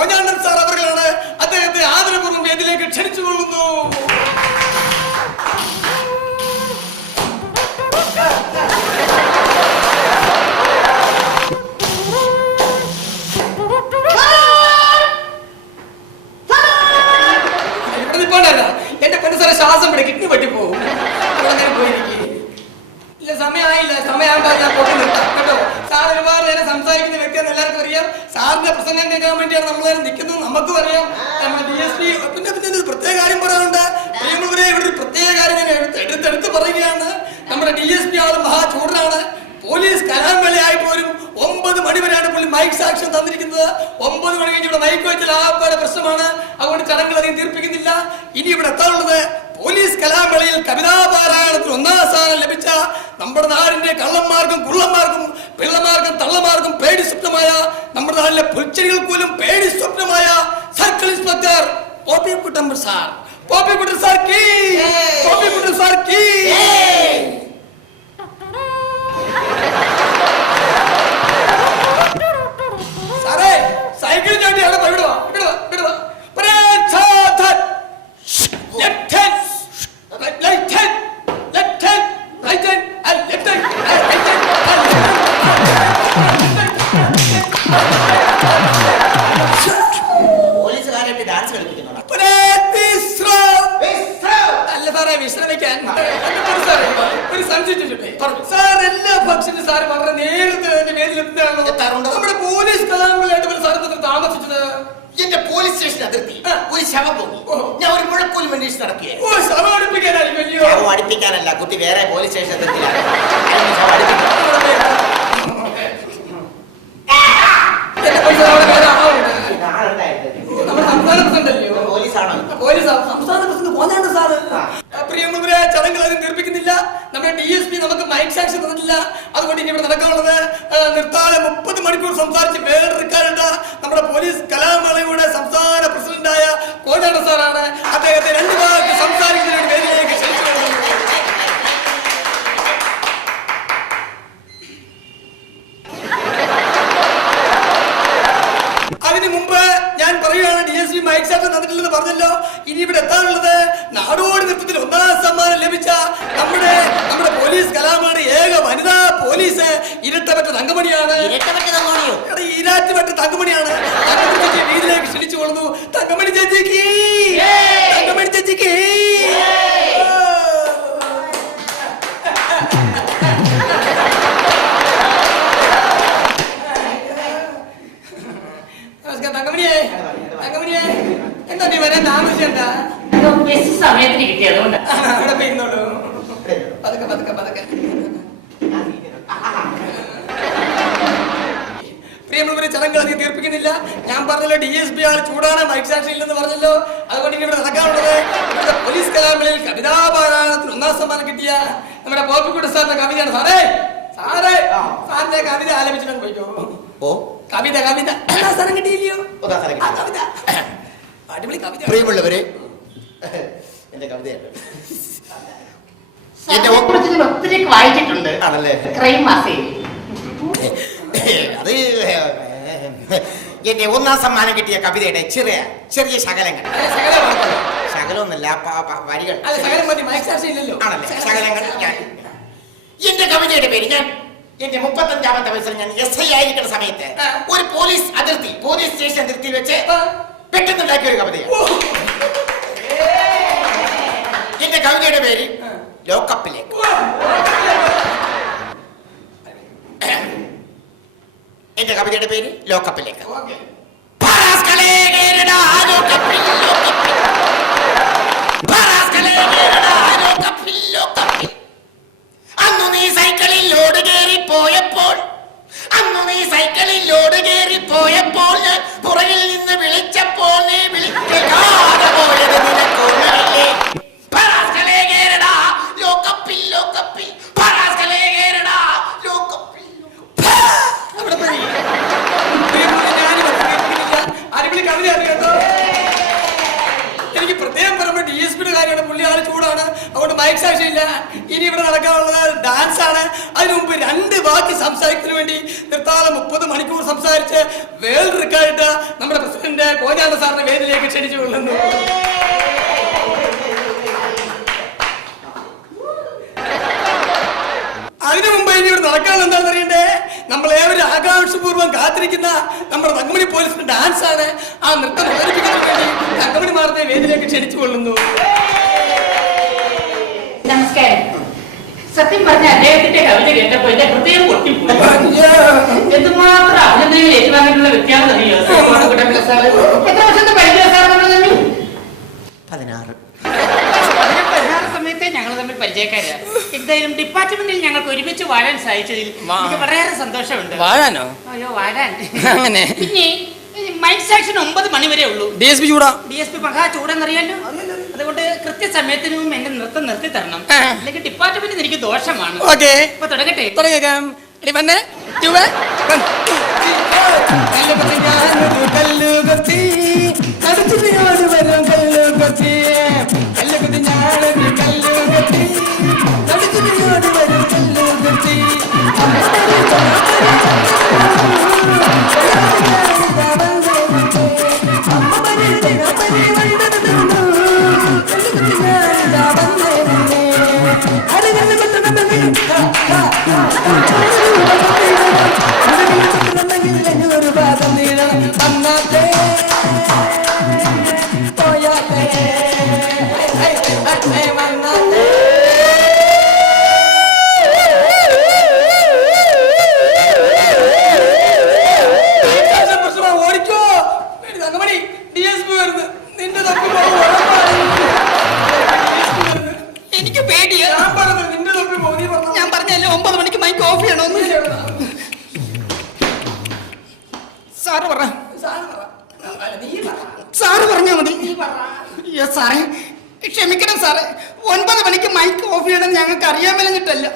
കോഞ്ഞാണ്ടൻ sir അവர்களാണ്. അദ്ദേഹത്തെ ആദരപൂർവ്വം വേദിയിലേക്ക് ക്ഷണിച്ചുകൊള്ളുന്നു. എന്റെ പഞ്ചസാര ശ്വാസം പിടി കിഡ്നി പറ്റിപ്പോവും. ഇല്ല, സമയമായില്ല. സമയമാകുമ്പോൾ ഞാൻ പൊട്ടി നിർത്താം കേട്ടോ. സാർ ഒരുപാട് നേരം സംസാരിക്കുന്ന വ്യക്തിയാണെന്ന് എല്ലാവർക്കും അറിയാം. സാറിന്റെ പ്രസംഗം കേൾക്കാൻ വേണ്ടിയാണ് നമ്മളെല്ലാം നിൽക്കുന്നത്. നമുക്കും അറിയാം. നമ്മുടെ DSP പിന്നെ ഒരു പ്രത്യേക കാര്യം പറയാനുണ്ട്. പ്രിയമുള്ളവരെ, ഇവിടെ ഒരു പ്രത്യേക കാര്യം ഞാൻ എടുത്തെടുത്ത് പറയുകയാണ്. നമ്മുടെ DSP ആള് മഹാ ചൂടനാണ്. പോലീസ് കലാമേളയായിട്ട് പോലും 9 മണി വരെയാണ് പുള്ളി മൈക്ക് സാക്ഷ്യം തന്നിരിക്കുന്നത്. 9 മണി കഴിഞ്ഞ് ഇവിടെ മൈക്ക് വെച്ചാൽ ആപ്പാടെ പ്രശ്നമാണ്. അതുകൊണ്ട് ചടങ്ങുകൾ അധികം തീർപ്പിക്കുന്നില്ല. ഇനി ഇവിടെ എത്താനുള്ളത് പോലീസ് കലാമേളയിൽ കവിതാപാരായണത്തിൽ 1ാം സ്ഥാനം ലഭിച്ച നമ്മുടെ നാടിന്റെ കള്ളന്മാർക്കും കുള്ളന്മാർക്കും പിള്ളമാർക്കും തള്ളമാർക്കും പേടി സ്വപ്നമായ നമ്മുടെ നാട്ടിലെ പുൽച്ചെടികൾ പോലും പേടി സ്വപ്നമായ circle inspector Poppikuttan sir. Poppikuttan sir കീ, പോപ്പിക്കുട്ടൻ സാർ കീ. സാറേ, സൈക്കിൾ ചവിട്ടിയാണ്. വിടുവാ വിടുവാ വിടുവാ. Left hand, right hand, left hand, right hand, and left hand, and right hand, and left hand. പോലീസുകാരായിട്ട് ഡാൻസ് കളിപ്പിക്കുന്നുണ്ടോ? അല്ല സാറേ, വിശ്രമിക്കാൻ ഒരു സംശയിച്ചിട്ടുണ്ട് സാർ. എല്ലാ ഫംഗ്ഷനും സാർ വളരെ നേരത്തെ തന്നെ വേദിയിലെത്താറുണ്ട്. നമ്മുടെ പോലീസ് കലാമേളയായിട്ട് സാർ താമസിച്ചത് എന്റെ പോലീസ് സ്റ്റേഷൻ അതിർത്തി ഒരു ശവം പോയി. ഞാൻ ഒരു മുഴക്കോലും അന്വേഷിച്ച് നടക്കുകയാണ്. അടുപ്പിക്കാനല്ല കുട്ടി, വേറെ പോലീസ് സ്റ്റേഷൻ അതിർത്തിയിലാണ്. പോലീസാണോ? സംസ്ഥാന പ്രസിഡന്റ് കോഞ്ഞാണ്ടൻ സാറ്. പ്രിയമുള്ളവരെ, ചടങ്ങുകൾ അതിന് തീർപ്പിക്കുന്നില്ല. നമ്മുടെ DSP നമുക്ക് മൈക്ക് സാക്ഷ്യം തന്നിട്ടില്ല. അതുകൊണ്ട് ഇനി ഇവിടെ നടക്കാനുള്ളത് നിർത്താതെ 30 മണിക്കൂർ സംസാരിച്ച് വേറെടുക്കാനുണ്ട് നമ്മുടെ പോലീസ് കലാമേളയുടെ സംസ്ഥാന പ്രസിഡന്റായ കോഞ്ഞാണ്ടൻ സാറാണ്. അദ്ദേഹത്തെ 2 വാക്ക് സംസാരിക്കുന്നതിന് വേദിയിലേക്ക് ക്ഷണിച്ചു. അതിനു മുമ്പ് ഞാൻ പറയുകയാണ്, DSP മൈക്ക് സാക്ഷ്യം തന്നിട്ടില്ലെന്ന് പറഞ്ഞല്ലോ. ഇനി ഇവിടെ എത്താനുള്ളത് നാടോടി നൃത്തത്തിൽ 1ാം സമ്മാനം ലഭിച്ച നമ്മുടെ പോലീസ് കലാമേളയുടെ ഏക വനിതാ പോലീസ് ഇരട്ടപ്പെട്ട തങ്കമണിയാണ്. ഇരാറ്റുപെട്ട തങ്കമണിയാണ്. വീട്ടിലേക്ക് ക്ഷണിച്ചു കൊള്ളുന്നു. തങ്കമണി ചേച്ചിക്ക്, തങ്കമണി ചേച്ചിക്ക്. തങ്കമണിയെ, തങ്കമണിയെ, എന്താ നീ വരാൻ താമസിച്ചെന്താ? സമയത്തിന് കിട്ടിയതുകൊണ്ട് അവിടെ പോയിരുന്നോളൂ. പതുക്കെ പതുക്കെ പതുക്കെ. പ്രിയമുള്ളവരെ, ചടങ്ങുകൾ അധികം തീർപ്പിക്കുന്നില്ല. ഞാൻ പറഞ്ഞല്ലോ DSP ആള് ചൂടാണ്, മൈക്ക് സാക്ഷ്യം ഇല്ലെന്ന് പറഞ്ഞല്ലോ. അതുകൊണ്ട് ഇനി ഇവിടെ നടക്കാനുള്ളത് പോലീസ് കലാമേളയിൽ കവിതാപാരായണത്തിൽ 1ാം സമ്മാനം കിട്ടിയ നമ്മുടെ പോപ്പിക്കുട്ടൻ സാറിന്റെ കവിതയാണ്. സാറേ, സാറേ, സാറിന്റെ കവിത ആലപിച്ചിട്ട് പോയിക്കോ. കവിത കവിത സാധനം കിട്ടിയില്ലയോ? കവിത, അടിപൊളി കവിത. പ്രിയമുള്ളവരെ, എന്റെ കവിതയാണ്. ഒത്തിരി വായിച്ചിട്ടുണ്ട്. ആണല്ലേ? ക്രൈം മാസികയിൽ അത് എന്റെ 1ാം സമ്മാനം കിട്ടിയ കവിതയുടെ ചെറിയ ചെറിയ ശകലങ്ങൾ. ശകലമൊന്നല്ല, വരികൾ ആണല്ലേ, ശകലങ്ങൾ. എന്റെ കവിതയുടെ പേര്, ഞാൻ എന്റെ 35ാമത്തെ വയസ്സിൽ ഞാൻ SI ആയിരിക്കുന്ന സമയത്ത് ഒരു പോലീസ് സ്റ്റേഷൻ അതിർത്തിയിൽ വെച്ച് പെട്ടെന്നുണ്ടാക്കിയ ഒരു കവിതയാണ്. എന്റെ കവിതയുടെ പേര് ലോക്കപ്പിലേക്ക്. എന്റെ കവിതയുടെ പേര് ലോക്കപ്പിലേക്ക്. അന്നു നീ സൈക്കിളിൽ ലോഡ് കയറിപ്പോയപ്പോൾ ഞാൻ പുറകിൽ നിന്ന് വിളിച്ചപ്പോൾ നീ വിളിക്കാതെ പോയത് നിനക്കൊന്നല്ലേ? എനിക്ക് പ്രത്യേകം പറയുമ്പോൾ DSPയുടെ കാര്യമാണ്. പുള്ളി ആള് ചൂടാണ്, അതുകൊണ്ട് മൈക്ക് സാക്ഷ്യമില്ല. ഇനി ഇവിടെ നടക്കാനുള്ളത് ഡാൻസ് ആണ്. അതിനു മുമ്പ് 2 വാക്ക് സംസാരിക്കുന്നതിന് വേണ്ടി നിർത്താതെ 30 മണിക്കൂർ സംസാരിച്ച് വേൾഡ് റെക്കോർഡ് നമ്മുടെ പ്രസിഡന്റ് കോഞ്ഞാണ്ട സാറിനെ വേദിയിലേക്ക് ക്ഷണിച്ചു കൊള്ളുന്നു. അതിനു മുമ്പ് ഇനി ഇവിടെ നടക്കാനുള്ള എന്താണെന്ന് അറിയണ്ടേ? നമ്മൾ ഏവരും ആകാംക്ഷപൂർവ്വം കാത്തിരിക്കുന്ന നമ്മുടെ തങ്കമണി പോലീസിന്റെ ഡാൻസ് ആണ്. ആ നൃത്തം അവതരിപ്പിക്കാൻ വേണ്ടി തങ്കമണി മാറത്തെ വേദിയിലേക്ക് ക്ഷണിച്ചു കൊള്ളുന്നു. നമസ്കാരം. സത്യം പറഞ്ഞ അദ്ദേഹത്തിന്റെ കവിത കേട്ടപ്പോ എന്റെ ഹൃദയം പൊട്ടിപ്പോയി. എന്തുമാത്രം അഭിനന്ദനങ്ങൾ ഏറ്റുവാങ്ങിയിട്ടുള്ള വ്യക്തിയാണെന്ന് അറിയോ? എത്ര വർഷത്തെ പരിചയം സാർ നമ്മൾ തമ്മിൽ? 16. 16 സമയത്തെ ഞങ്ങൾ തമ്മിൽ പരിചയക്കാരാ. എന്തായാലും ഡിപ്പാർട്ട്മെന്റിൽ ഞങ്ങൾക്ക് ഒരുമിച്ച് വാഴാൻ സാധിച്ചതിൽ എനിക്ക് വളരെയേറെ സന്തോഷമുണ്ട്. വാഴാനോ? അയ്യോ വാഴാൻ അങ്ങനെ. പിന്നെ മൈക്ക് സെക്ഷൻ 9 മണി വരെ ഉള്ളൂ. DSP ചൂടാ. DSP മഹാ ചൂടെന്നറിയാലോ. അതുകൊണ്ട് കൃത്യസമയത്തിനും എന്റെ നൃത്തം നിർത്തി തരണം, അല്ലെങ്കിൽ ഡിപ്പാർട്ട്മെന്റിന് എനിക്ക് ദോഷമാണ്. ഓക്കെ, അപ്പൊ തുടങ്ങട്ടെ. തുടങ്ങിയേക്കാം. ഓടിക്കോ തങ്കമണി, DSP വരുന്നു. നിന്റെ തപ്പി എനിക്ക് പേടിയാ. ഞാൻ പറഞ്ഞു നിന്റെ തപ്പി മോദി പറഞ്ഞു. ഞാൻ പറഞ്ഞല്ലേ 9 മണിക്ക് മൈക്ക് ഓഫ് ചെയ്യണമെന്ന്. സാറ് പറ. സാറ് പറഞ്ഞാ മതി. സാറേ ക്ഷമിക്കണം സാറേ, 9 മണിക്ക് മൈക്ക് ഓഫ് ചെയ്യണം ഞങ്ങൾക്ക് അറിയാൻ മേലഞ്ഞിട്ടല്ല.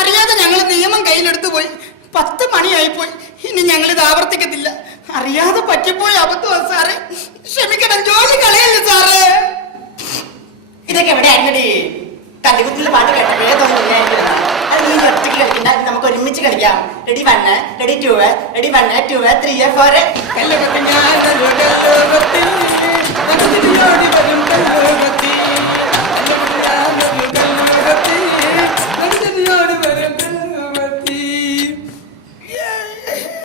അറിയാതെ ഞങ്ങൾ നിയമം കയ്യിലെടുത്തു പോയി. 10 മണിയായിപ്പോയി. ഇനി ഞങ്ങളിത് ആവർത്തിക്കത്തില്ല. അറിയാതെ പറ്റിപ്പോയി അബദ്ധമാണ് സാറേ, ക്ഷമിക്കണം. ജോലി കളയല്ലേ സാറേ. ഇതൊക്കെ എവിടെ ആയിരുന്നടി? തല്ലിക്കുത്തിലെ പാട്ട് കേട്ടത് ഏതൊന്നും അത് നീ ഒറ്റയ്ക്ക് കളിക്കണ്ട, നമുക്ക് ഒരുമിച്ച് കളിക്കാം. Ready 1, ready 2, ready 1, 2, 3, 4.